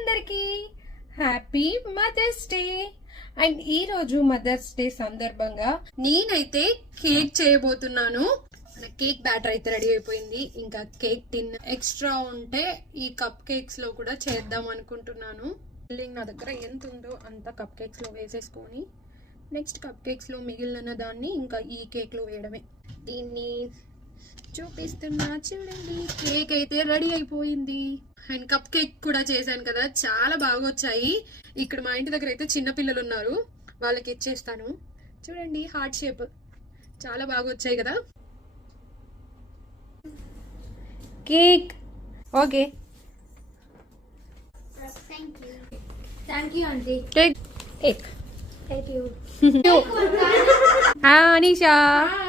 అందరికీ happy mother's day. And ఈ రోజు మదర్స్ డే సందర్భంగా నేనైతే కేక్ చేయబోతున్నాను. కేక్ బ్యాటర్ అయితే రెడీ అయిపోయింది. ఇంకా కేక్ టిన్ ఎక్స్ట్రా ఉంటే ఈ కప్ కేక్స్ లో కూడా చేద్దాం అనుకుంటున్నాను. నా దగ్గర ఎంత ఉందో అంత కప్ కేక్స్ లో వేసేసుకొని నెక్స్ట్ కప్ కేక్స్ లో మిగిలిన దాన్ని ఇంకా ఈ కేక్ లో వేయడమే. దీన్ని చూపిస్తున్నా చూడండి. కేక్ అయితే రెడీ అయిపోయింది. అండ్ కప్ కేక్ కూడా చేశాను కదా, చాలా బాగా వచ్చాయి. ఇక్కడ మా ఇంటి దగ్గర అయితే చిన్న పిల్లలు ఉన్నారు, వాళ్ళకి ఇచ్చేస్తాను. చూడండి హార్ట్ షేప్ చాలా బాగా వచ్చాయి కదా. Cake okay, Thank you, auntie. Cake cake Thank you. Anisha Hi.